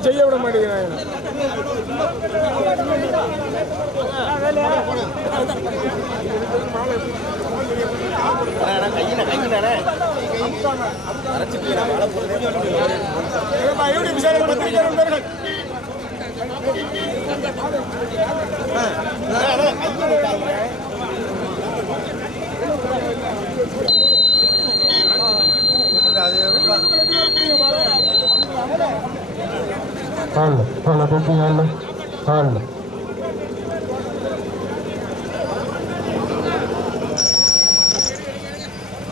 ஒன்றும் செய்ய விட மாட்டேங்கிறாங்க.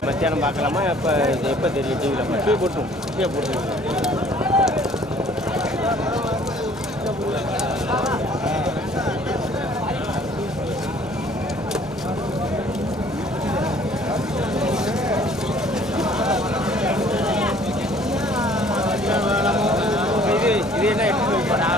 மத்தியானம் பார்க்கலாமா? எப்போ தெரியும் டிவியில்? இப்பயே போட்டுருவோம். இது என்ன எடுத்து போடா?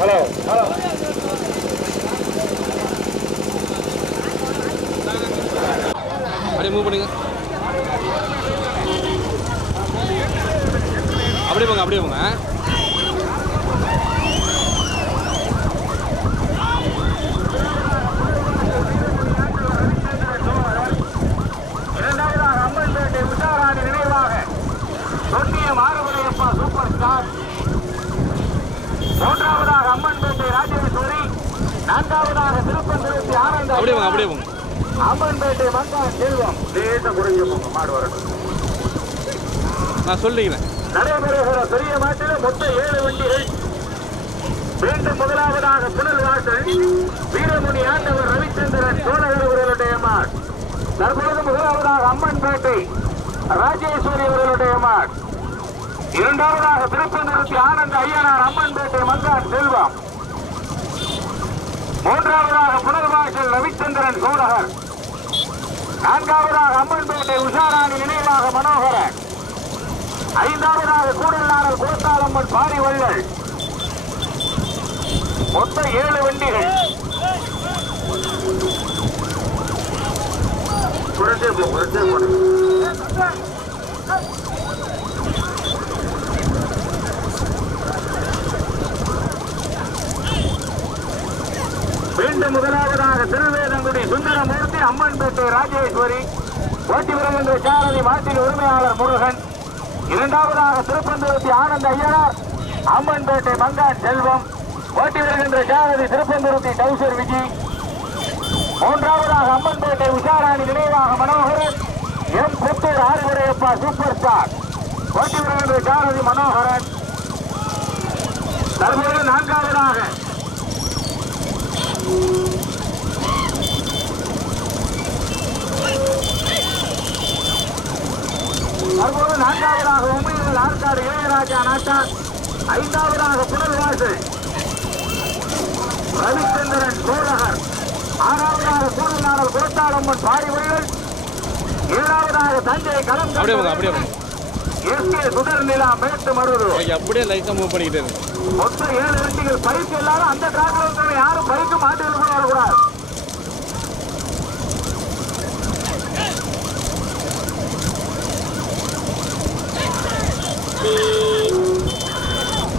ஹலோ அப்படியே மூவ் பண்ணுங்க. அப்படியே போங்க. இரண்டாவதாக அம்மன்பேட்டை உஷாராணி நினைவாக தொன்னியம் ஆறுமுறையப்பா சூப்பர் ஸ்டார். மூன்றாவதாக அம்மன்பேட்டை ராஜேஸ்வரி. நான்காவதாக திருப்பந்திருத்தி ஆனந்த. அப்படியே போங்க. அம்மன்பேட்டை மங்கா செல்வம். தேச குறைய மாடு வரணும். நான் சொல்லிக்கிறேன். நடைபெறுகிற பெரிய மாட்டில் மொத்தம் 7 வண்டிகள். மீண்டும் முதலாவதாக புனல் வாசல் வீரமுனி ஆண்டவர் ரவிச்சந்திரன் சோழகர் அவர்களுடைய மாட். தற்பொழுது முதலாவதாக அம்மன்பேட்டை ராஜேஸ்வரி அவர்களுடைய மாட். இரண்டாவதாக திருப்பந்திருத்தி ஆனந்த ஐயனார் அம்மன்பேட்டை மங்கான் செல்வம். மூன்றாவதாக புனல் வாசல் ரவிச்சந்திரன் சோழகர். நான்காவதாக அம்மன்பேட்டை உஷாராணி நினைவாக மனோகரன். ஐந்தாவதாக கூடலாளர் கோத்தாளம்மன் பாரிவள்ளல். மொத்தம் 7 வண்டிகள். மீண்டும் முதலாவதாக திருவேதங்குடி சுந்தரமூர்த்தி அம்மன்பேட்டை ராஜேஸ்வரி. ஓட்டி வருகின்ற சாரதி மாட்டின் உரிமையாளர் முருகன். இரண்டாவதாக திருப்பந்திருத்தி ஆனந்த ஐயனார் அம்மன்பேட்டை மங்கான் செல்வம். ஓட்டி வருகின்ற சாரதி திருப்பந்திருத்தி டவுசர் விஜி. மூன்றாவதாக அம்மன்பேட்டை உஷாராணி நினைவாக Manoharan M Puthur Arumuraiyappa super star. ஓட்டி வருகின்ற சாரதி மனோகரன். தற்போது நான்காவதாக உண்மையில் ஆற்காடு இளையராஜா நாட்டார். ஐந்தாவதாக புனல் வாசல் ரவிச்சந்திரன் சோழகர். ஆறாவதாக கூடலாளர் கோத்தாளம்மன் பாரிவள்ளல். ஏழாவதாக தஞ்சை கலந்து எஸ்கே சுடர்நிலா மேட்டு மருது. அப்படியே லைட்டா மூவ் பண்ணிக்கிட்டு மொத்தம் 7 வண்டிகள். பைக் எல்லாரும் அந்த டிராக்டர் யாரும் பைக்கு மாட்டு கூட வரக்கூடாது.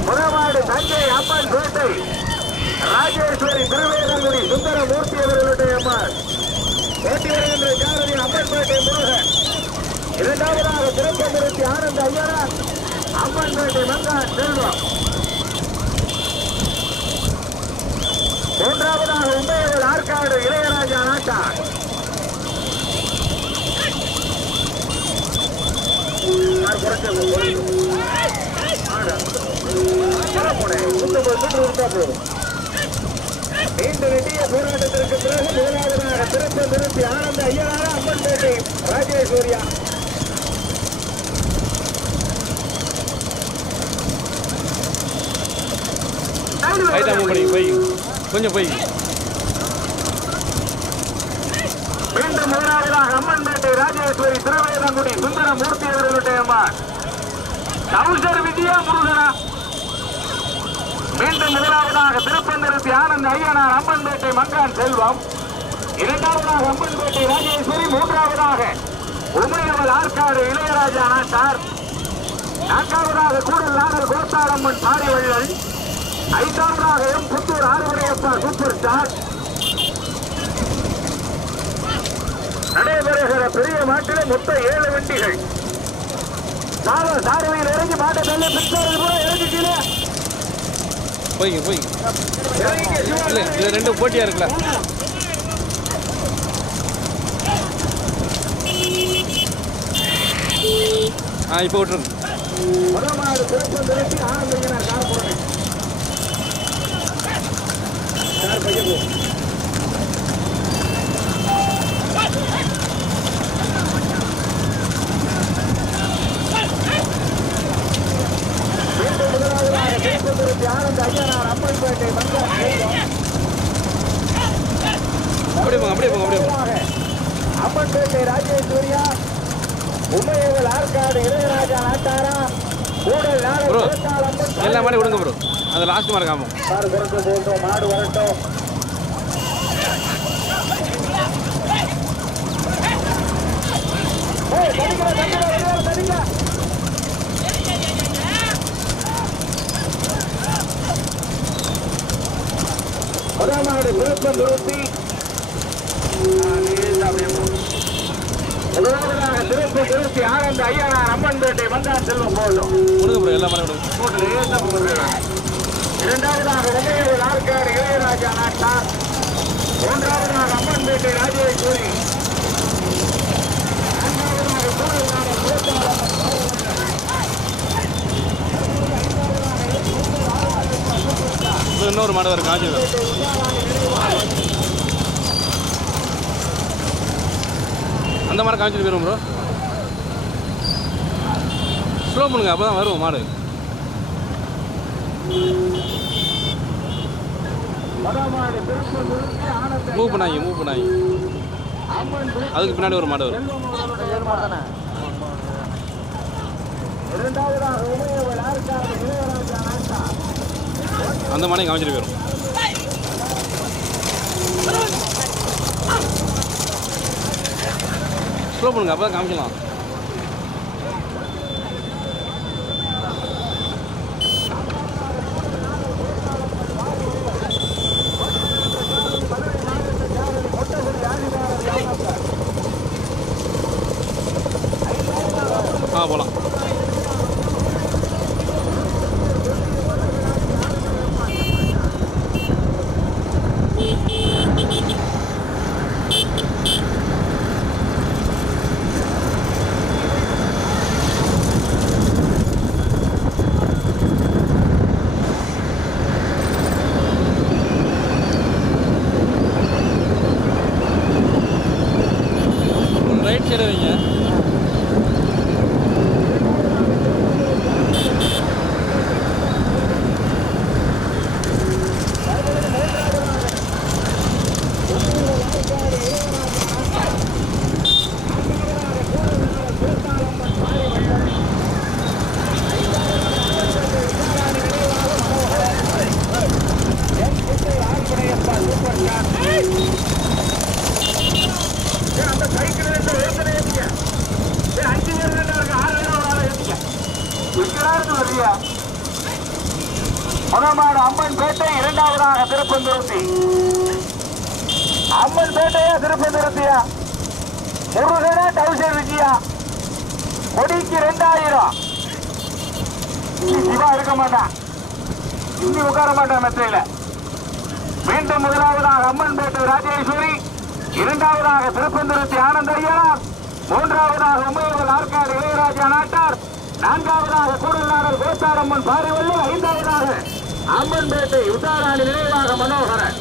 முறவாடு தஞ்சை அம்மன் பேட்டை ராஜேஸ்வரி திருவேதங்குடி சுந்தரமூர்த்தி அவர்களுடைய அம்மன். ஓட்டி வருகின்ற ஜாரதி அம்மன்பேட்டை முருகன். இரண்டாவதாக திருப்பந்திருத்தி ஆனந்த ஐயனார் அம்மன்பேட்டை மங்கான் செல்வம். மூன்றாவதாக உண்மையில் ஆற்காடு இளையராஜா நாட்டார். நீண்ட நெடிய போராட்டத்திற்கு பிறகு முதலாவதாக திருப்பி ஆனந்த ஐயனார அம்மன்பேட்டை ராஜேஸ்வரியா. கொஞ்சம் போய் மீண்டும் முதலாவதாக அம்மன்பேட்டை ராஜேஸ்வரி திருவேதங்குடி சுந்தரமூர்த்தி அவர்களுடைய அம்மாள் டவுசர் விஜயா முருகனா. மீண்டும் முதலாவதாக திருப்பந்திருத்தி ஆனந்த் ஐயனார் அம்மன்பேட்டை மங்கான் செல்வம். இரண்டாவதாக அம்மன்பேட்டை ராஜேஸ்வரி. மூன்றாவதாக உமையவள் ஆற்காடு இளையராஜா நாட்டார். நான்காவதாக கூடல் நாடல் கோத்தாரம்மன் பாரிவள்ளல். ஐந்தாவதாக M Puthur Arumuraiyappa super star. நடைபெறுகிற பெரிய மாட்டிலே மொத்தம் 7 வண்டிகள். சாரவையில் இறங்கி மாட்டை தள்ளி பிடிச்சாரு போல இறங்கி கீழே போய் இல்லை இது 2 போட்டியா இருக்குல்ல. இப்போ விட்டுருங்க. மரமாடு திருப்பம் திருப்பி ஆரம்பிக்கிறார். கார் போடுறேன் கார் பையன் ஆனந்த ஐயனார் அம்மன்பேட்டை அம்மன்பேட்டை ராஜேஸ்வரியா. உமையவள் ஆற்காடு இளையராஜா நாட்டாரா. கூடல் நாடல் எல்லா மாடு விடுங்க ப்ரோ. அது லாஸ்ட் மாடு காமம். மாடு குறைஞ்சு போட்டோம். மாடு வரட்டும். முதலாவது விருப்பம் நிறுத்தி முதலாவதாக திருப்பம் நிறுத்தி ஆனந்த ஐயனார் அம்மன்பேட்டை மங்கான் செல்வம் போதும். எல்லா மாடும் இரண்டாவதாக உமையவள் ஆற்காடு இளையராஜா நாட்டார். மூன்றாவதாக அம்மன்பேட்டை ராஜேஸ்வரி. இன்னொரு மாடு வரும் காஞ்சி. அந்த மாதிரி காஞ்சிட்டு போயிடும் ப்ரோ. ஸ்லோ பண்ணுங்க அப்போ தான் வரும் மாடு. மூவ் பண்ணாங்க. அதுக்கு பின்னாடி ஒரு மாடு வரும். அந்த மாடையும் காமிச்சிட்டு போயிடும். ஸ்லோ பண்ணுங்க அப்போ தான் காமிக்கலாம். போகலாம். ரைட் சைடு வைங்க. முதலாவது அம்மன்பேட்டை. இரண்டாவதாக திருப்பந்திருத்தி. அம்மன்பேட்டையா திருப்பந்திருத்தியா? முருகனா டவுசர் விஜயா? கொடிக்கு 2000. சிவா இருக்க மாட்டான், இன்னி உட்கார மாட்டான் மெத்தையில. மீண்டும் முதலாவதாக அம்மன்பேட்டை ராஜேஸ்வரி. இரண்டாவதாக திருப்பந்திருத்தி ஆனந்த ஐயனார். மூன்றாவதாக உமையவள் ஆற்காடு இளையராஜா நாட்டார். நான்காவதாக கூடல் நாடல் கோத்தாரம்மன் பாரிவள்ளல். ஐந்தாவதாக அம்மன்பேட்டை உத்தாராணி நினைவாக மனோகரன்.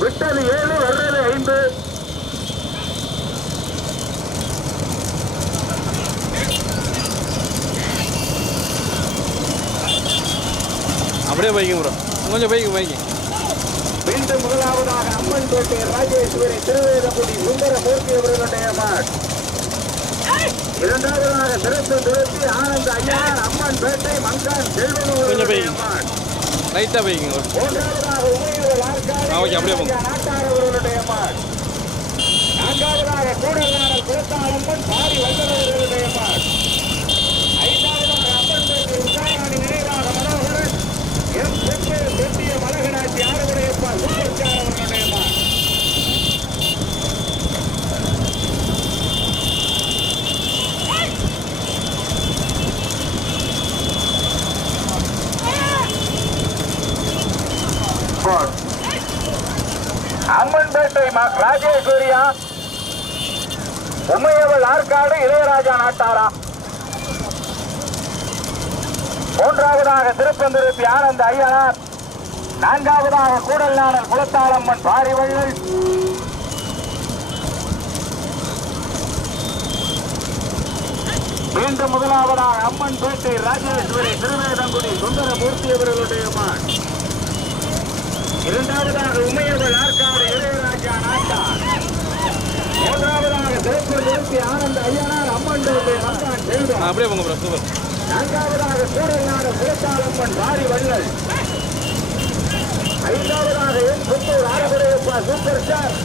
விட்டது 7 வர்றது 5. அப்படியே பைக்கிங் ப்ரோ, கொஞ்சம் பைக்கிங். மீண்டும் முதலாவதாக அம்மன்பேட்டை ராஜேஸ்வரி திருவேதகுடி சுந்தரமூர்த்தி அவர்களுடைய மாட். இரண்டாவதாக சிறப்பு துரத்தி ஆனந்த ஐயனார் அம்மன்பேட்டை மங்கான் செல்வன் அவர்களுடைய மாட். லைட்டாக பைக்கிங். மூன்றாவதாக உமையூர் ஆற்காடு நாட்டார் அவர்களுடைய மாட். நான்காவதாக கூடலாளர் குலத்தாளம்மன் பாரி வல்லவர்களுடைய மாட். ஐந்தாவதாக அம்மன்பேட்டை உஷாராணி நினைவாக மனோகரன் எம் செட்டிய மலகனாட்சி ஆறுவடையப்பா சூப்பர்ஸ்டார் அவர்களுடைய மாட். அம்மன்பேட்டை ராஜேஸ்வரியா உமையவள் ஆற்காடு இளையராஜா நாட்டாரா. மூன்றாவதாக திருப்பந்திருத்தி ஆனந்த ஐயனார். நான்காவதாக கூடல்நாடல் குலத்தாளம்மன் பாரிவள்ளல். மீண்டும் முதலாவதாக அம்மன்பேட்டை ராஜேஸ்வரி திருவேதங்குடி சுந்தரமூர்த்தி அவர்களுடைய மாட். இரண்டாவதாக உமையவள் ஆற்காடு இளையராஜா நாட்டார். மூன்றாவதாக திருப்பந்திருத்தி ஆனந்த ஐயனார் அம்மன்பேட்டை மங்கான் செல்வன். அப்படியே போங்க ப்ரோ, சூப்பர். நான்காவதாக கூடல்நாடு குலத்தாளம்மன் பாரிவள்ளல். ஐந்தாவதாக என் புத்தூர் ஆறுவடையப்பா சூப்பர் ஸ்டார்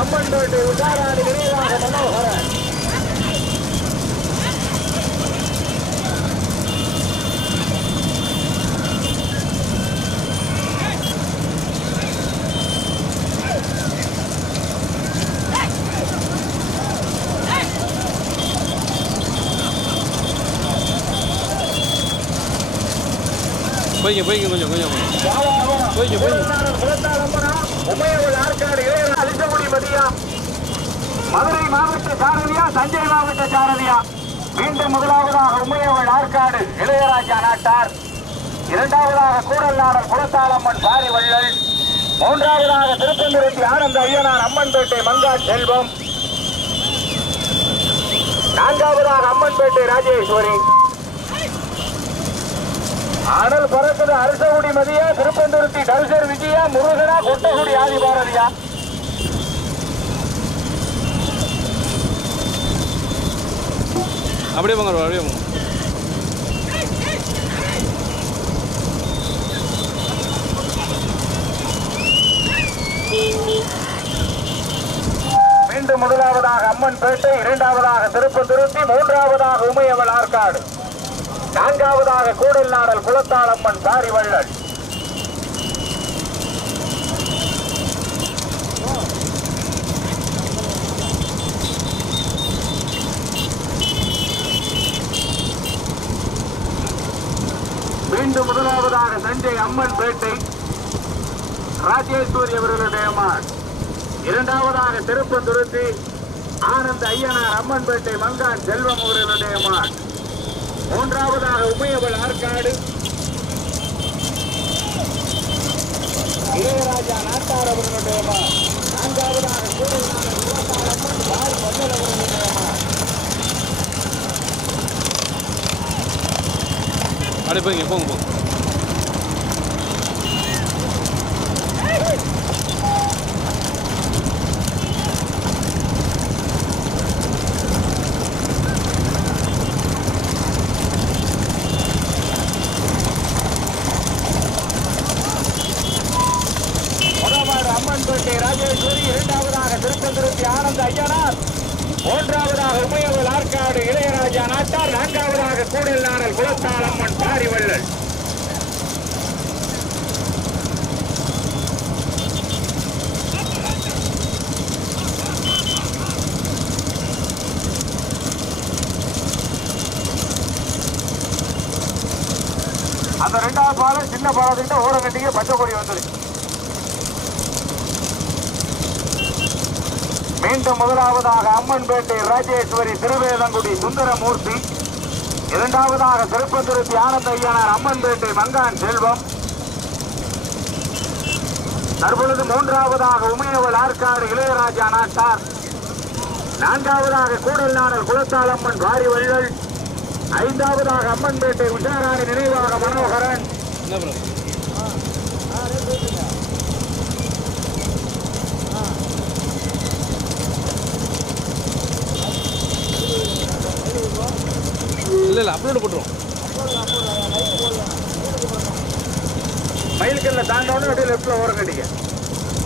அம்மன்பேட்டை உஷாராணி நினைவாக மனோகரன். பைக்கிங் கொஞ்சம் உமையவள் ஆற்காடு அழிச்சகுடி மதியா. மதுரை மாவட்ட சாரதியா தஞ்சை மாவட்ட சாரதியா. மீண்டும் முதலாவதாக உமையவள் ஆற்காடு இளையராஜா நாட்டார். இரண்டாவதாக கூடல்நாடல் குலத்தாளம்மன் பாரிவள்ளல். மூன்றாவதாக திருப்பந்திருத்தி ஆனந்த ஐயனார் அம்மன்பேட்டை மங்கான் செல்வம். நான்காவதாக அம்மன்பேட்டை ராஜேஸ்வரி. ஆடல் பறக்குது அரசகுடி மதியா திருப்பந்துருத்தி டல்சர் விஜயா முருகனா கொட்டகுடி ஆதிபாரதியா. அப்படியே போங்க அப்படியே போங்க. மீண்டும் முதலாவதாக அம்மன்பேட்டை, இரண்டாவதாக திருப்பந்துருத்தி, மூன்றாவதாக உமையவள் ஆற்காடு, நான்காவதாக கூடல்நாடல் குலத்தாளம்மன் பாரிவள்ளல். மீண்டும் முதலாவதாக தஞ்சை அம்மன்பேட்டை ராஜேஸ்வரி அவர்களுடைய மாட். இரண்டாவதாக திருப்பந்துருத்தி ஆனந்த ஐயனார் அம்மன்பேட்டை மங்கான் செல்வம் அவர்களுடைய மாட். மூன்றாவதாக உமையவள் ஆற்காடு இளையராஜா நாட்டார் அவர்களுடைய மாட். நான்காவதாக கூடல்நாடல் குலத்தாளம்மன் பாரி வள்ளல் அவர்களுடைய மாட். அப்படியே போங்க அம்மன்பேட்டை ராஜேஸ்வரி, இரண்டாவதாக திருப்பந்திருத்தி ஆனந்த ஐயனார், மூன்றாவதாக உமையவள் ஆற்காடு இளையராஜா நாட்டார், நான்காவதாக கூடல்நாடல் குலத்தாளம்மன் பாரிவள்ளல். அந்த ரெண்டாவது பாலம் சின்ன பாலத்துக்கிட்ட ஓரங்கட்டிக்கு பச்சை கொடி வந்துருக்கு. மீண்டும் முதலாவதாக அம்மன்பேட்டை ராஜேஸ்வரி திருவேதங்குடி சுந்தரமூர்த்தி, இரண்டாவதாக திருப்பந்துருத்தி ஆனந்த ஐயனார் அம்மன்பேட்டை மங்கான் செல்வம், தற்பொழுது மூன்றாவதாக உமையவள் ஆற்காடு இளையராஜா நாட்டார், நான்காவதாக கூடல் நாடல் குலத்தாளம்மன் வாரி வள்ளல், ஐந்தாவதாக அம்மன்பேட்டை உஷாராணி நினைவாக மனோகரன். இல்லை அப்லோடு போட்டுருவோம். மயில்கல்ல தாண்டோன்னு அப்படியே லெஃப்ட்ல ஓரம் கட்டிக்க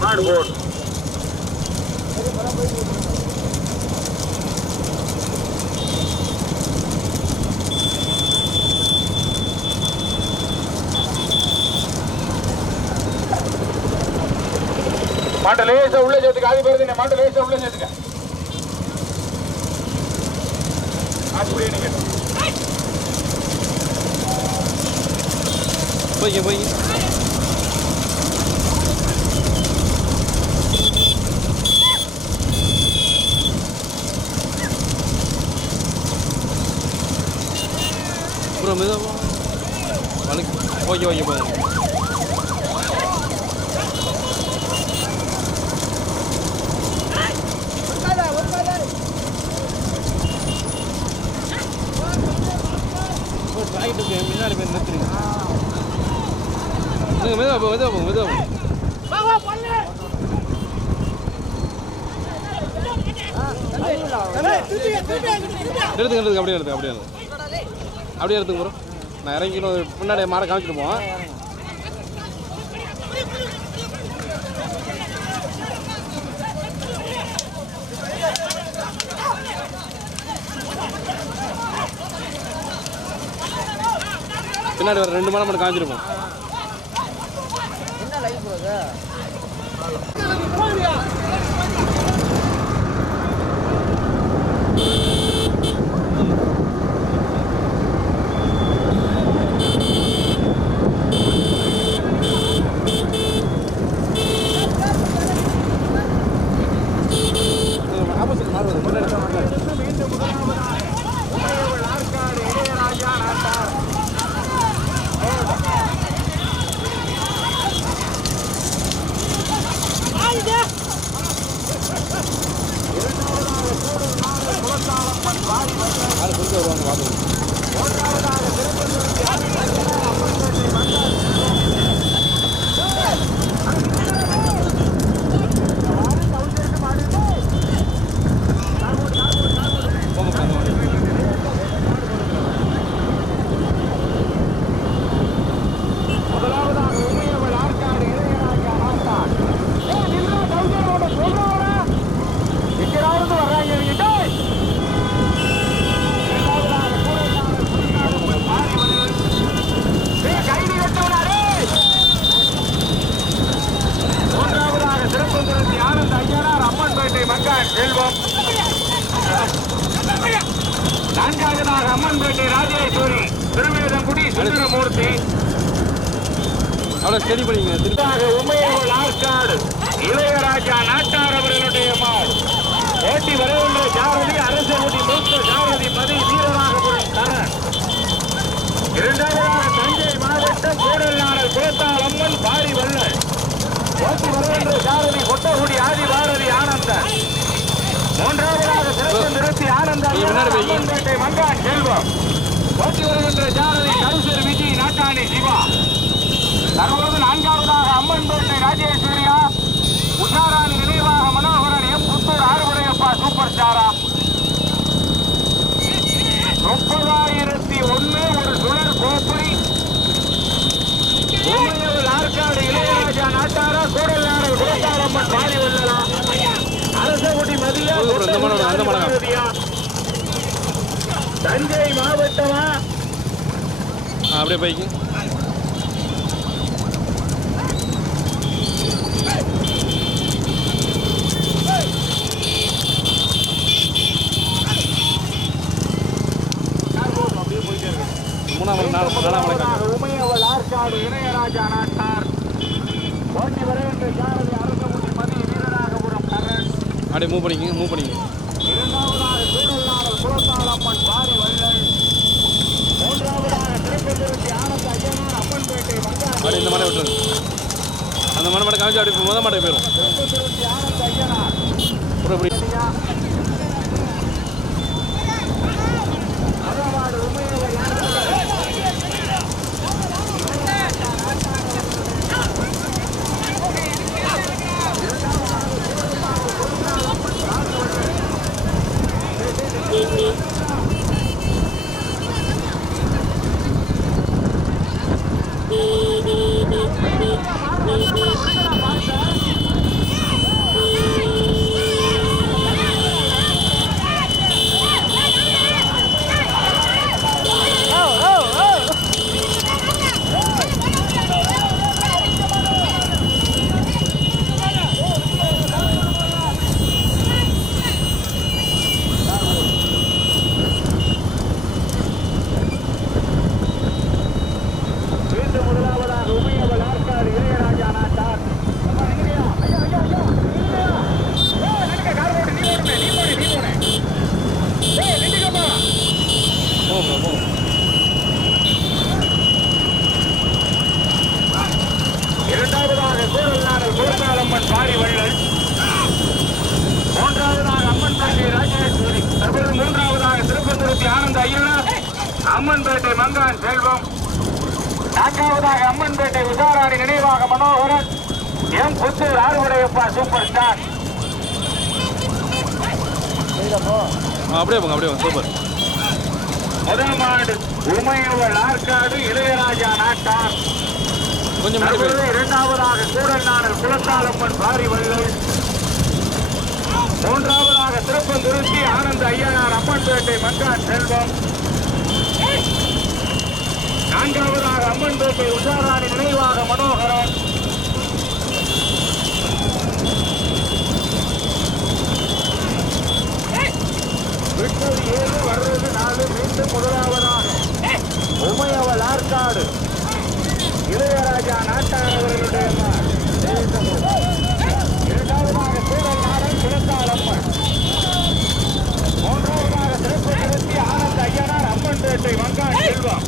மாடு போடு. மாட்டை லேசா உள்ள சேர்த்துக்க. அது பேருது மாட்டை லேசா உள்ள சேர்த்துக்க. அப்படியே நீங்க போய்ங்க போய்ங்க. அப்புறம் மெதுவாக வலிக்கு ஓகே ஓகே போங்க. முன்னாடி போய் நிறுத்துறீங்க. மெதுவாக போ மெதுவாக போங்க மெதுவாக போங்க. எடுத்துங்க அப்படியே எடுத்து அப்படியே அப்படியே எடுத்துங்க ப்ரோ. நான் இறங்கிக்கணும். முன்னாடி மாற காமிச்சிட்டு போவோம். பின்னாடி ஒரு 2 மாதம் மட்டும் காமிச்சிருப்போம். என்ன லைவ் ப்ரோ? ஆப்போசிட் மாறுவது முன்னாடி ஆறு கொண்டு வருவாங்க பார்த்து. நான்காவதாக அம்மன்பேட்டை ராஜேஸ்வரி திருவேதங்குடி சுந்தரமூர்த்தி. அவ்வளோ ஸ்டடி பண்ணிங்க. திருப்பாக உமையவள் ஆற்காடு இளையராஜா நாட்டார் அவர்களுடைய மாடு. ஓட்டி வரவுள்ள சாரதி அரசு ஊட்டி மூத்த சாரதி மதி வீரராகபுரம் தரன். இரண்டாவதாக தஞ்சை மாவட்டம் கூடல்நாடல் குலத்தால் அம்மன் பாரி வள்ளல். ஓட்டி வரவுள்ள சாரதி கொட்டகுடி ஆதி பாரதி ஆனந்தன். மூன்றாவதாக சிறப்பு நிறுத்தி ஆனந்தன் அம்மன்பேட்டை மங்கான் செல்வம். ஓட்டி வருகின்ற சாரதி கருசர் விஜய் நாட்டாணி சிவா. தற்போது நான்காவதாக அம்மன்பேட்டை ராஜேஸ்வரியா உஷாராணி நினைவாக மனோகரன் எம் புத்தூர் ஆறுபடையப்பா சூப்பர் ஸ்டாரா. 30,001 ஒரு சுழற் கோப்பை. உமையவள் ஆற்காடு இளையராஜா நாட்டாரா கூடல்நாடல் குலத்தாளம்மன் பாரி வள்ளலா அரசகுடி மதியா தஞ்சை மாவட்டமா. அப்படியே பைக்கு உமையவள் ஆற்காடு இளையராஜா நாட்டார். ஓட்டி வருகின்ற சாரதி அரசகுடி மதி வீரராகபுரம் தரன். அப்படியே மூவ் பண்ணிங்க. இரண்டாவதாக கூடல்நாடல் குலத்தாளம்மன் பாரி வள்ளல். மூன்றாவதாக திருப்பதி ஆனந்த ஐயனார் அம்மன்பேட்டை மங்கான். இந்த மாதிரி விட்டுருங்க. அந்த மணி மாட்டை காமிச்சு அப்படி முத மாட்டை போயிடும். இரண்டாவதாக கூடல்நாடல் குலத்தாலம்மன் பாரி வள்ளல், மூன்றாவதாக அம்மன்பேட்டை ராஜேஸ்வரி, தற்போது மூன்றாவதாக திருப்பந்துருத்தி ஆனந்த ஐயனார், அம்மன்பேட்டை மங்கான் செல்வம், நான்காவதாக அம்மன்பேட்டை உஷாராணி நினைவாக Manoharan, M Puthur Aruvadaiyappa super star. அப்படியே போங்க, அப்படியே போங்க. சூப்பர். முதல் மாடு உமையவள் ஆற்காடு இளையராஜா நாட்டார். கொஞ்சம் இரண்டாவதாக கூடல்நாடல் குலத்தாலம்மன் பாரி வள்ளல், மூன்றாவதாக திருப்பந்துருத்தி ஆனந்த ஐயனார் அம்மன்பேட்டை மங்கான் செல்வம், நான்காவதாக அம்மன்பேட்டை உஷாராணி நினைவாக மனோகரன், விட்டது 7 வர்றது 4. மீண்டும் முதலாவதாக உமையவள் ஆற்காடு இளையராஜா நாட்டார் அவர்களுடைய இரண்டாவதாக கூடல்நாடல் குலத்தாலம்மன், மூன்றாவதாக திருப்பதி ஆனந்த ஐயனார் அம்மன்பேட்டை மங்கான் செல்வம்,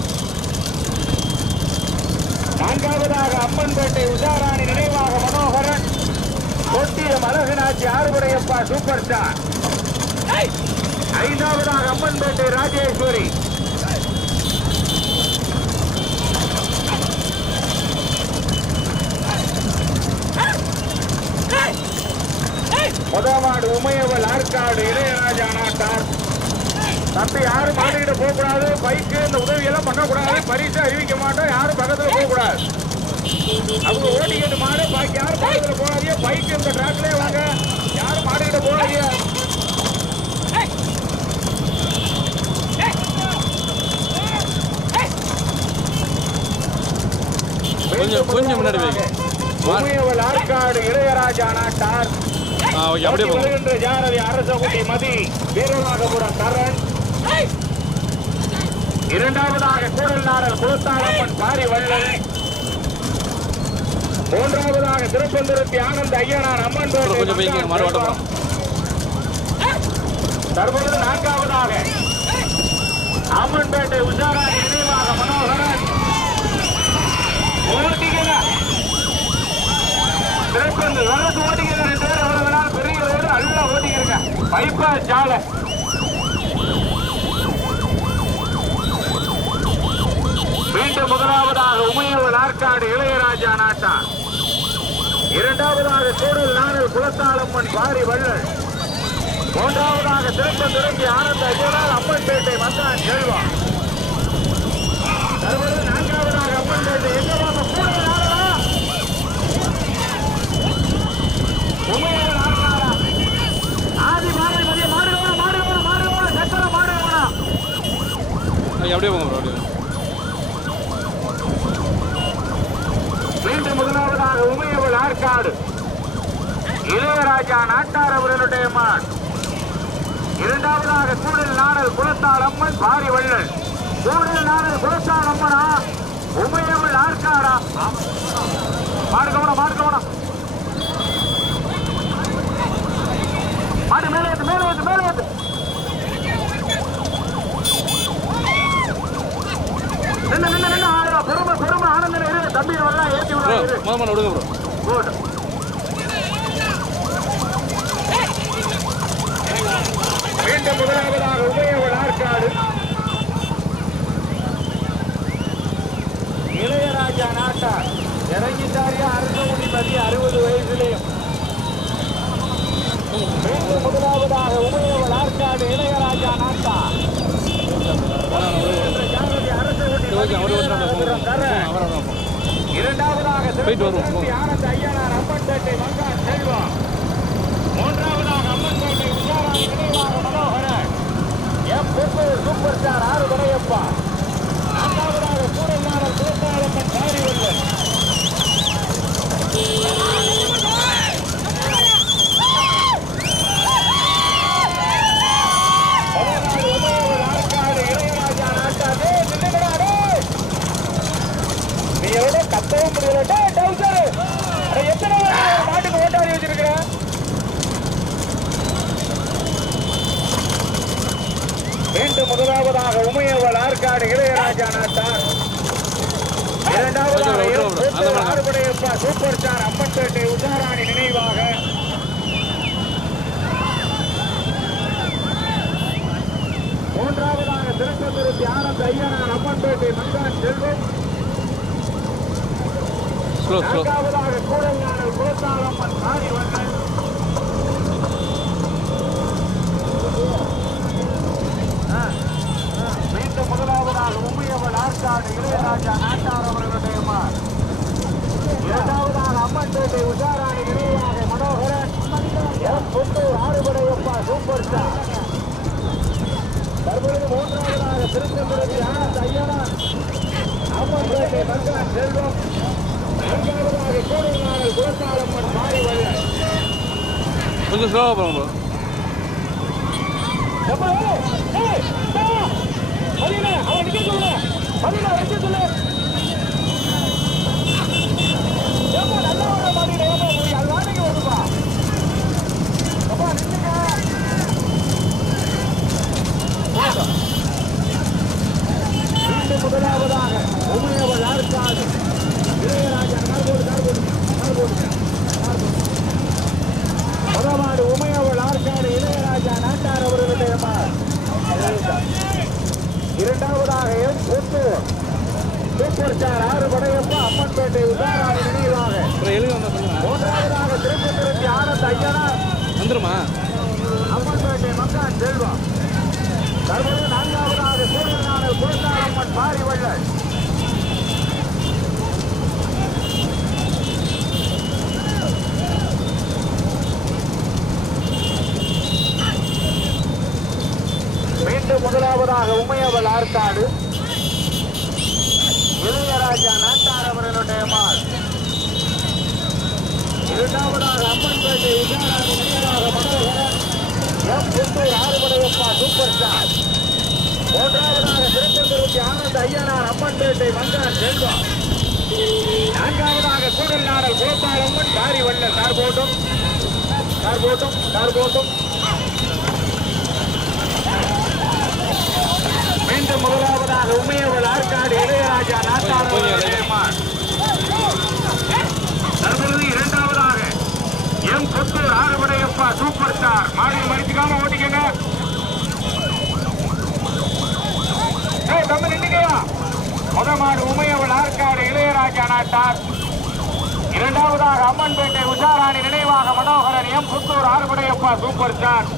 நான்காவதாக அம்மன்பேட்டை உஷாராணி நினைவாக மனோகரன், கொட்டியம் அழகுநாச்சி ஆறுபடையப்பா சூப்பர் ஸ்டார், ஐந்தாவதாக அம்மன்பேட்டை ராஜேஸ்வரி, முதமாடு உமையவள் ஆற்காடு இளையராஜா நாட்டார். தம்பி யாரும் மாடிக்கிட்ட போகக்கூடாது, பைக்கு இந்த உதவியெல்லாம் பண்ணக்கூடாது, பரிசு அறிவிக்க மாட்டோம், யாரும் பக்கத்துல போகக்கூடாது. அவங்க ஓட்டிக்கிட்டு மாடு, பாக்கி யாரும் பக்கத்துல போகாதீங்க, பைக்கு இந்த டிராக்லயே வாங்க, யாரும் மாடிக்கிட்ட போகாதீங்க. கொஞ்சம் முன்னாடி வைங்க. உமையவள் ஆற்காடு இளையராஜா நாட்டார். அப்படியே வருகின்ற ஜாரதி அரசகுடி மதி வீரநாகபுரம் கரண், இரண்டாவதாக கூடல்நாடல் குலத்தாலம்மன் பாரி வள்ளல், மூன்றாவதாக திருப்பந்துருத்தி ஆனந்த ஐயனார் அம்மன்பேட்டை, தற்போது நான்காவதாக அம்மன்பேட்டை உஷாராணி நினைவாக மனோகரன். திருப்பந்து வரது ஓட்டிக்கிறேன், 2 பேர் எவ்வளவு பெரிய ரோடு நல்லா ஓட்டிக்கிறேங்க, பைப்பா சாலை. மீண்டும் முதலாவதாக உமையவள் ஆற்காடு இளையராஜா நாட்டார், இரண்டாவதாக கூடல்நாடல் குலத்தாலம்மன் பாரி வள்ளல், மூன்றாவதாக திருப்பந்துருத்தி ஆனந்த ஐயனார் அம்மன்பேட்டை மங்கான் செல்வம், தற்போது நான்காவதாக அம்மன்பேட்டை எங்கமாக கூடல்நாடலா உமையவள் ஆற்காடா ஆதி மாலை மதிய மாடுகோணம் மாடுகோணம் மாடுகோணம் சக்கர மாடுகோணம். அப்படியே போங்க. மீண்டும் முதலாவதாக உமையவள் ஆற்காடு இளையராஜா நாட்டார் அவர்களுடைய மான், இரண்டாவதாக கூடல்நாடல் குலத்தாலம்மன் பாரி வள்ளல், கூடல்நாடல் குலத்தாலம்மனா உமையவள் ஆற்காடா மாடுகோணம் மாடுகோணம் மாடு மேலே ஏத்து மேலே ஏத்து மேலே ஏத்து. நின்று நின்று நின்று ஆடுவா, பொறுமை பொறுமை ஆனந்தன் இரு, தம்பி வரலாம் ஏற்றி விடுறாங்க. விடுங்க ப்ரோ. போடும். மீண்டும் முதலாவதாக உமையவள் ஆற்காடு இளையராஜா நாட்டார் இறங்கிட்டாரியா அரசமுடி மதி 60 வயசுலேயும். மீண்டும் முதலாவதாக உமையவள் ஆற்காடு இளையராஜா நாட்டார் இரண்டாவதாக ஆனந்த ஐயனார் அம்மன்பேட்டை மங்கான் செல்வம். மூன்றாவதாக அம்மன்பேட்டை உஷாராணி நினைவாக Manoharan M Puthur super star ஆறு வரையப்பா. நான்காவதாக கூடல்நாடல் குலத்தாளம்மன் காரிவல்லன். கத்தவும் முடியல. எத்தனை மாட்டுக்கு ஓட்டாடி வச்சிருக்கிற? மீண்டும் முதலாவதாக உமையவள் ஆற்காடு இளையராஜா நாட்டார். இரண்டாவதாக ஆறுபடையப்பா சூப்பர் ஸ்டார் அம்மன்பேட்டை உஷாராணி நினைவாக. மூன்றாவதாக திருப்பதிருத்தி ஆனந்த ஐயனார் அம்மன்பேட்டை மங்கான் செல்வம். நான்காவதாக கூடல்நாடல் குலத்தாளம்மன் காரிவல்லன். மீண்டும் முதலாவதாக உமையவள் ஆற்காடு இளையராஜா நாட்டார் அவர்களுடைய மார். இரண்டாவதாக அம்மன்பேட்டை உஷாராணி நினைவாக Manoharan M Puthur Arupadaiyappa super star. தற்பொழுது மூன்றாவதாக திருச்செந்தூரத்தி ஆனந்த ஐயனார் அம்மன்பேட்டை மங்கான் செல்வம். நான்காவதாக கூடல்நாடல் குலத்தாளம்மன் காரிவல்லன். கொஞ்சம் ஸ்லோவாக போங்க முதலாவதாக உமையவள் ஆற்காடு இளையராஜா முதலாவது உமையவள் ஆற்காடு இளையராஜா நாட்டார் அவர்களுடைய மார். இரண்டாவதாக M Puthur super star Arupadaiyappa Ammanpettai Usharani நினைவாக. மூன்றாவதாக திருப்பதிருத்தி ஆனந்த ஐயனார் வந்துருமா அம்மன்பேட்டை மங்கான் செல்வம். தற்போது நான்காவதாக கூடல்நாடல் குலத்தாளம்மன் காரிவல்லன். மீண்டும் முதலாவதாக உமையவள் ஆற்காடு இளையராஜா நாட்டார் அவர்களுடைய மார். இரண்டாவதாக அம்மன்பேட்டை உஷாராணி நினைவாக Manoharan M Puthur Arupadaiyappa super star. மூன்றாவதாக திருச்செந்தூரத்தி ஆனந்த ஐயனார் அம்மன்பேட்டை மங்கான் செல்வம். நான்காவதாக கூடல்நாடல் குலத்தாளம்மன் காரிவல்லன். கார்போட்டும் மீண்டும் முதலாவதாக உமையவள் ஆற்காடு இளையராஜா நாட்டார் அவர்களுடைய மார். தற்பொழுது இரண்டாவதாக M Puthur Arupadaiyappa super star. மாடியில் மடிச்சுக்காம ஓட்டிக்கங்க. தம்பி நின்றுக்கையா. முதமாடு உமையவள் ஆற்காடு இளையராஜா நாட்டார். இரண்டாவதாக அம்மன்பேட்டை உஷாராணி நினைவாக Manoharan M Puthur Arupadaiyappa super star.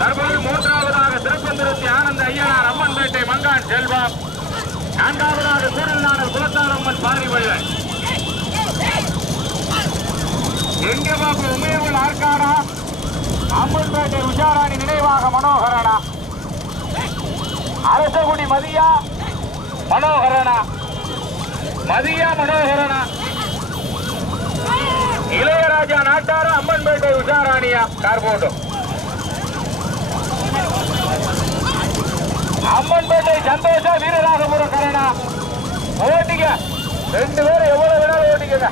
தற்போது மூன்றாவதாக திருப்பந்திருத்தி ஆனந்த ஐயனார் அம்மன்பேட்டை மங்கான் செல்வம். நான்காவதாக கூடல்நாடல் குலத்தாளம்மன் காரிவல்லன். எங்க பாபு உமையவள் ஆற்காடா அம்மன்பேட்டை உஷாராணி நினைவாக மனோகரனா? அரசகுடி மதியா மனோகரனா? இளையராஜா நாட்டாரா அம்மன்பேட்டை உஷாராணியா? கார்போட்டும் அம்மன்பேட்டை சந்தோஷா வீரராகபுரம் கரணா. ஓட்டிக்க, ரெண்டு பேரும் எவ்வளவு வேணாலும் ஓட்டிக்கங்க.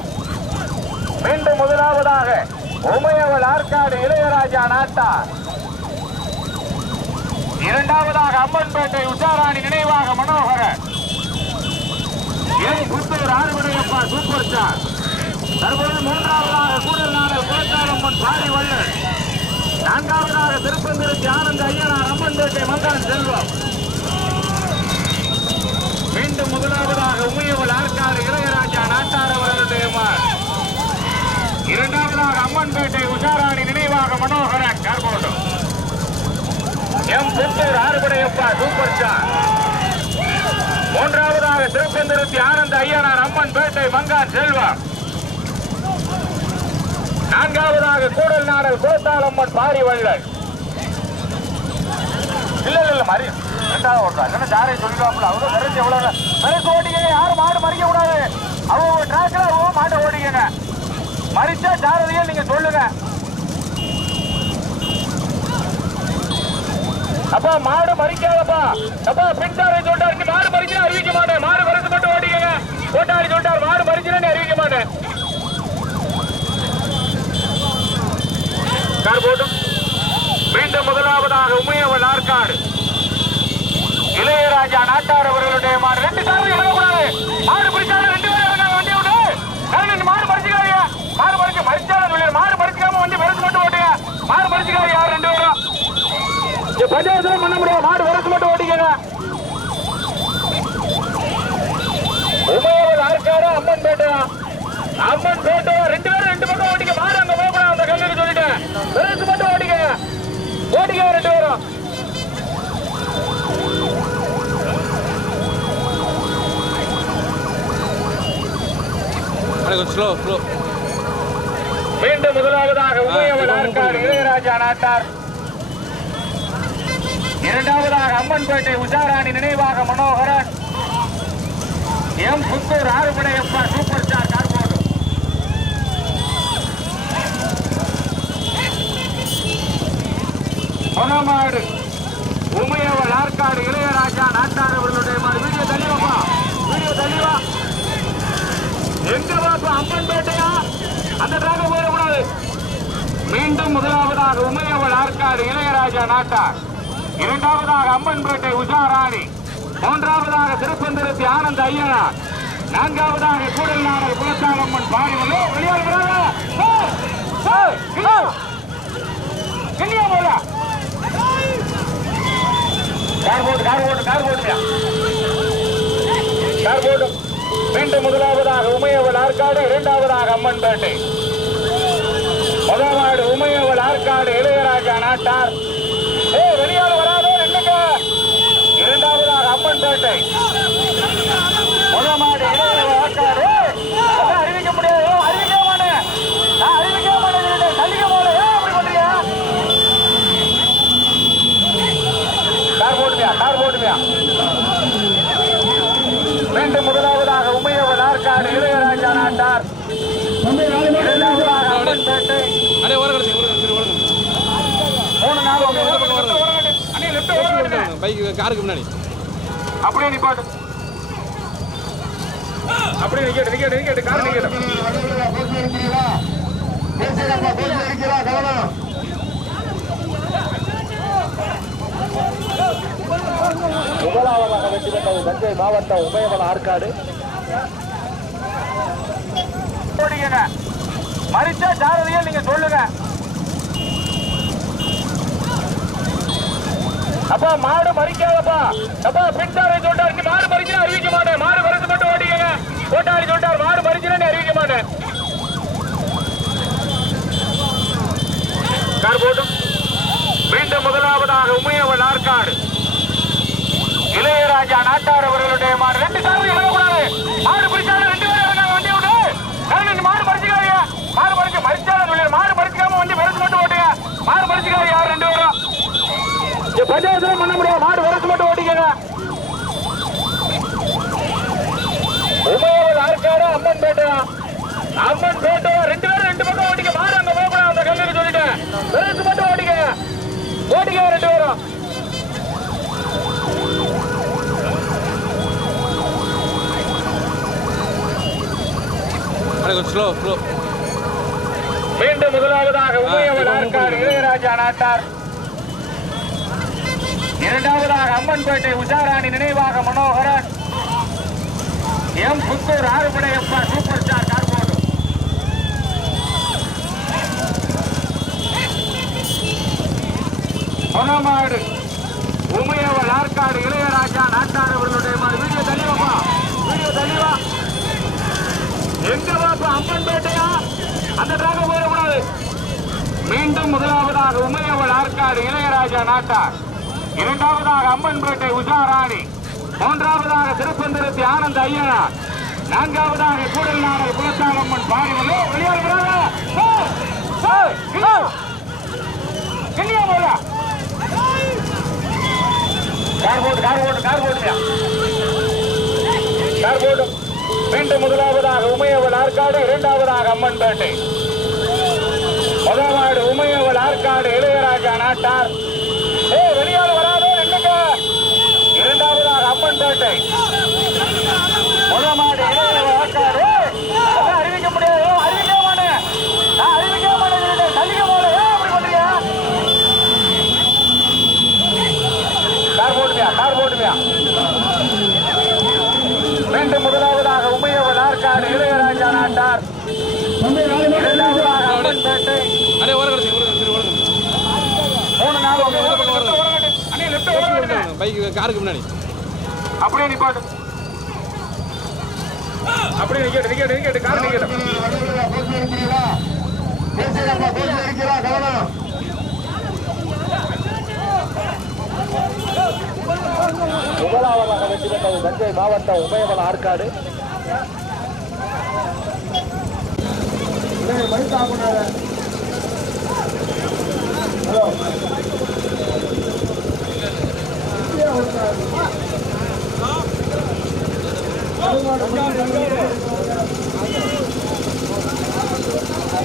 மீண்டும் முதலாவதாக உமையவள் ஆற்காடு இளையராஜா நாட்டார். இரண்டாவதாக அம்மன்பேட்டை உஷாராணி நினைவாக Manoharan M Puthur Arupadaiyappa super star. தற்போது மூன்றாவதாக கூடல் நாடல் குலத்தாரம்மன் பாரி வள்ளல், நான்காவதாக திருப்பந்திருச்சி ஆனந்த ஐயனார் அம்மன்பேட்டை மங்கான் செல்வம், மீண்டும் முதலாவதாக உமையவள் ஆற்காடு இளையராஜா நாட்டார் அவர்களுடைய மார், இரண்டாவதாக அம்மன்பேட்டை உஷாராணி நினைவாக மனோகரன் கார்போட்டம், M Puthur Arupadaiyappa super star, மூன்றாவதாக திருப்பந்திருச்சி ஆனந்த ஐயனார் அம்மன்பேட்டை மங்கான் செல்வம், நான்காவதாக கூடல் நாடல் குலத்தாலம்மன் பாரி வள்ளல். இல்ல மாதிரி ரெண்டாவது ஓட்டுறாங்க ஜாரை சொல்லிடுவாப்புல அவரும் கரைச்சி எவ்வளவு கரைச்சி ஓட்டிக்கங்க. யாரும் மாடு மறிக்க கூடாது. அவங்க டிராக்ல அவங்க மாட்டை ஓட்டிக்கங்க. மறிச்சா ஜாரதியா நீங்க சொல்லுங்க. அப்பா மாடு மறிக்காதப்பா. அப்பா பின்சாரை சொல்றாரு, நீ மாடு மறிச்சுனா அறிவிக்க மாட்டேன். மாடு மறைச்சு மட்டும் ஓட்டிக்கங்க. ஓட்டாரி சொல்றாரு மாடு மறிச்சுனா நீ அறிவிக்க மாட்டேன். கார்போட்டும் மீண்டும் முதலாவதாக உமையவள் ஆற்காடு இளையராஜா நாட்டார் அவர்களுடைய மாடு. ரெண்டு காரணம் இறங்கக்கூடாது. மாடு பிடிச்சாலும் ரெண்டு பேரும் இறங்காங்க. வண்டி விட்டு மாடு மறிச்சுக்காதீங்க. மாடு மறிச்சு மறிச்சாலும் சொல்லி மாடு மறிச்சுக்காம வண்டி விரசு மட்டும் ஓட்டுங்க. மாடு மறிச்சுக்காதீங்க. யார் ரெண்டு பேரும் பஞ்சாயத்துல பண்ண முடியாது. மாடு விரசு மட்டும் ஓட்டிக்கங்க. உமையவள் ஆற்காடு அம்மன் பேட்டை ரெண்டு பேரும் ரெண்டு பக்கம் ஓட்டிக்க. மாடு அங்க போகக்கூடாது. அந்த கல்லுக்கு சொல்லிட்டேன். விரசு மட்டும் ஓட்டிக்க ரெண்டு பேரும். மீண்டும் முதலாவதாக உமையவள் ஆற்காடு இளையராஜா நாட்டார், இரண்டாவதாக அம்மன்பேட்டை உஷாராணி நினைவாக Manoharan, M Puthur Arupadaiyappa super star கார்போர்டு. மனமாடு உமையவள் ஆற்காடு இளையராஜா நாட்டார் அவர்களுடைய மாடு. வீடியோ தள்ளிவாப்பா, வீடியோ தள்ளிவா. எங்க வாப்பா அம்மன்பேட்டையா? அந்த டிராக போயிடக்கூடாது. மீண்டும் முதலாவதாக உமையவள் ஆற்காடு இளையராஜா நாட்டார், இரண்டாவதாக அம்மன்பேட்டை உஷாராணி, மூன்றாவதாக திருப்பந்திருச்சி ஆனந்த ஐயனார், நான்காவதாக கூடல் நாடல் குலத்தாலம்மன் பாரி வள்ளல். வெளியாகிறாங்க மீண்டும் முதலாவதாக உமையவள் ஆற்காடு, இரண்டாவதாக அம்மன்பேட்டை, முதலாவது உமையவள் ஆற்காடு இளையராஜா நாட்டார். வெளியால் வராதோ ரெண்டுங்க. இரண்டாவதாக அம்மன்பேட்டை, முதலாவது இளையவள் ஆற்காடு. அறிவிக்க முடியாது. அறிவிக்க மாட்டேன். நான் அறிவிக்க மாட்டேன். தள்ளிக்க போல அப்படி பண்றியா? கார் போட்டுவியா? மீண்டும் முதலாவதாக உமையவள் ஆற்காடு இளையராஜா நாட்டார், இரண்டாவதாக அம்மன்பேட்டை, காருக்கு முன்னாடி அப்படியே நிப்பாட்டு. அப்படியே நிக்கட்டு கார் நிக்கட்டும். முதலாவதாக வெற்றி பெற்றது தஞ்சை மாவட்டம் உமையவள் ஆற்காடு. மறிச்சா ஜாரதியா நீங்க சொல்லுங்க. அப்பா மாடு மறிக்காதப்பா. அப்பா பின்சாரை சொல்றாரு, நீ மாடு மறிச்சுனா அறிவிக்க மாட்டேன். மாடு மறிச்சு மட்டும் ஓட்டிக்கங்க. ஓட்டாரி சொல்றாரு மாடு மறிச்சுனா நீ அறிவிக்க மாட்டேன். கார் போட்டும் மீண்டும் முதலாவதாக உமையவள் ஆற்காடு இளையராஜா நாட்டார் அவர்களுடைய மாடு. ரெண்டு காரணம் இறங்கக்கூடாது. மாடு பிடிச்சாலும் ரெண்டு பேரும் இறங்காங்க. வண்டி விட்டு மாடு மறிச்சுக்காதீங்க. மாடு மறிச்சு மறிச்சாலும் சொல்லி மாடு மறிச்சுக்காம வண்டி விரசு மட்டும் ஓட்டுங்க. மாடு மறிச்சுக்காதீங்க. யார் ரெண்டு பேரும் பஞ்சாயத்துல பண்ண முடியாது. மாடு விரசு மட்டும் ஓட்டிக்கங்க. உமையவள் ஆற்காடு அம்மன்பேட்டை ரெண்டு பேரும் ரெண்டு பக்கம் ஓட்டிக்க. மாடு அங்க போகக்கூடாது. அந்த கல்லுக்கு சொல்லிட்டேன். விரசு மட்டும் ஓட்டிக்க ரெண்டு பேரும். மீண்டும் முதலாவதாக உமையவள் ஆற்காடு இளையராஜா நாட்டார், இரண்டாவதாக அம்மன்பேட்டை உஷாராணி நினைவாக Manoharan, M Puthur Arupadaiyappa super star கார்போர்டு. பொனமாடு உமையவள் ஆற்காடு இளையராஜா நாட்டார் அவர்களுடைய வீடியோ தள்ளிவாப்பா, வீடியோ தள்ளிவா. எங்க வாப்பா அம்மன்பேட்டையா? அந்த டிராக போயிடக்கூடாது. மீண்டும் முதலாவதாக உமையவள் ஆற்காடு இளையராஜா நாட்டார், இரண்டாவதாக அம்மன்பேட்டை உஷாராணி, மூன்றாவதாக திருப்பந்திருத்தி ஆனந்த ஐயனார், நான்காவதாக கூடல் நாடல் குலத்தாலம்மன் பாரிமலோ வெளியாகிறாங்க. மீண்டும் முதலாவதாக உமையவள் ஆற்காடு, இரண்டாவதாக அம்மன்பேட்டை, முதலாவது உமையவள் ஆற்காடு இளையராஜா நாட்டார். வெளியால் வராதோ நின்னுங்க. இரண்டாவதாக அம்மன்பேட்டை, முதலாவது இளையராஜா ஆற்காடு. அறிவிக்க முடியாது, அறிவிக்க மாட்டேன், நான் அறிவிக்க மாட்டேன், தள்ளிக்க போல. அப்படி பண்றியா? கார் போட்டுவியா? மீண்டும் முதலாவதாக உமையவள் ஆற்காடு இளையராஜா நாட்டார், இரண்டாவதாக அம்மன்பேட்டை, அடே ஓர கடைசி மூணு நாள் பைக் காருக்கு முன்னாடி அப்படியே நிப்பாட்டு, அப்படியே நிக்கட்டு கார் நிக்கட்டும். முதலாவதாக வெற்றி பெற்றது தஞ்சை மாவட்டம் உமையவள் ஆற்காடு. ஹலோ